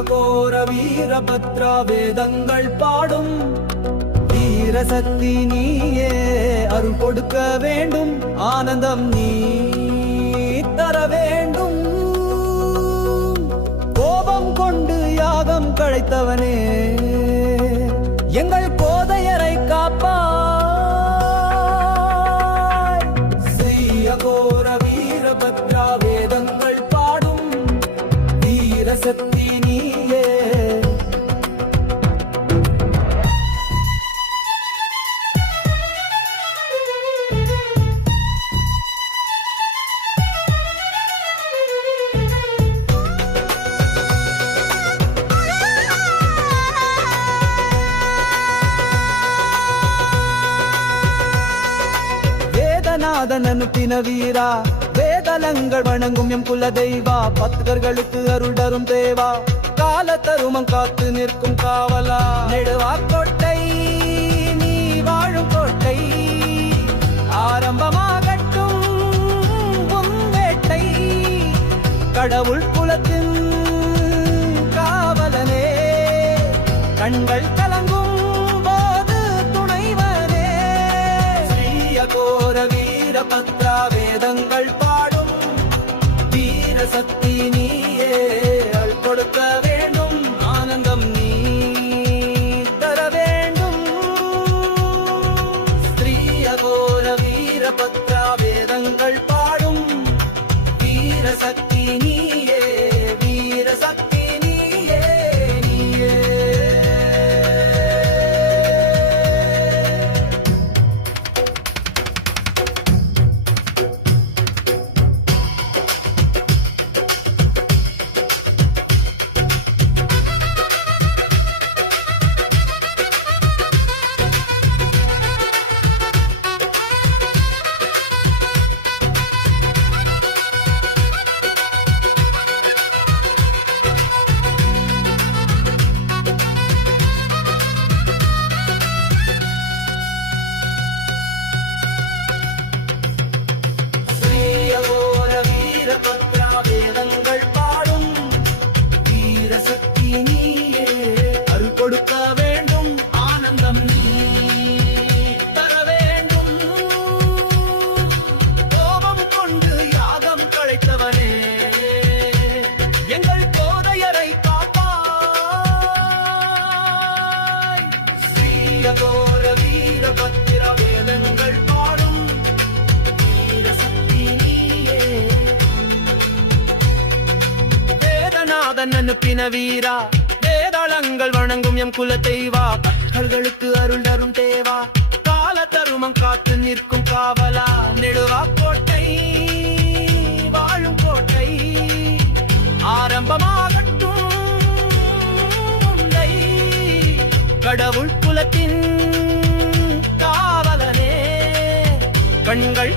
அகோர வீரபத்ரா வேதங்கள் பாடும் வீரசக்தி நீயே அருள் கொடுக்க வேண்டும் ஆனந்தம் நீ தர வேண்டும் கோபம் கொண்டு யாகம் கழைத்தவனே எங்கள் கோதையரை காப்பாய் ஸ்ரீ அகோர வீரபத்ரா வேதங்கள் பாடும் வீரசக்தி நீயே அனுப்பின வீரா வேதலங்கள் வணங்கும் எம் குல தெய்வா பக்தர்களுக்கு அருள்டரும் தேவா கால தருமம் காத்து நிற்கும் காவலா நெடுவா கோட்டை நீ வாழும் கோட்டை ஆரம்பமாகட்டும் உன் வேட்டை கடவுள் குலத்தின் காவலனே கண்கள் கலங்கும் போது துணைவனே ஸ்ரீ அகோர வீரபத்ரா வேதங்கள் பாடும் வீரசக்தி நீயே அருள் கொடுக்க வேண்டும் ஆனந்தம் நீ தர வேண்டும் ஸ்ரீ அகோர வீரபத்ரா வேதங்கள் பாடும் வீரசக்தி நீயே வீரசக்தி நீயே நீயே வேதங்கள் பாடும் வீரசக்தி நீயே அருள் கொடுக்க வேண்டும் ஆனந்தம் நீ தர வேண்டும் கோபம் கொண்டு யாகம் கழைத்தவனே எங்கள் கோதையரை காப்பாய் ஸ்ரீ அகோர வீரபத்ரா வேதங்கள் பாடும் வீரசக்தி நீயே வேதநாதன் அனுப்பின வீரா வேதாளங்கள் வணங்கும் எம் குல தெய்வா பக்தர்களுக்கு அருள் தரும் தேவா கால தருமம் காத்து நிற்கும் காவலா நெடுவா கோட்டை வாழும் கோட்டை ஆரம்பமாகட்டும் உன்னை கடவுள் குலத்தின் காவலனே கண்கள்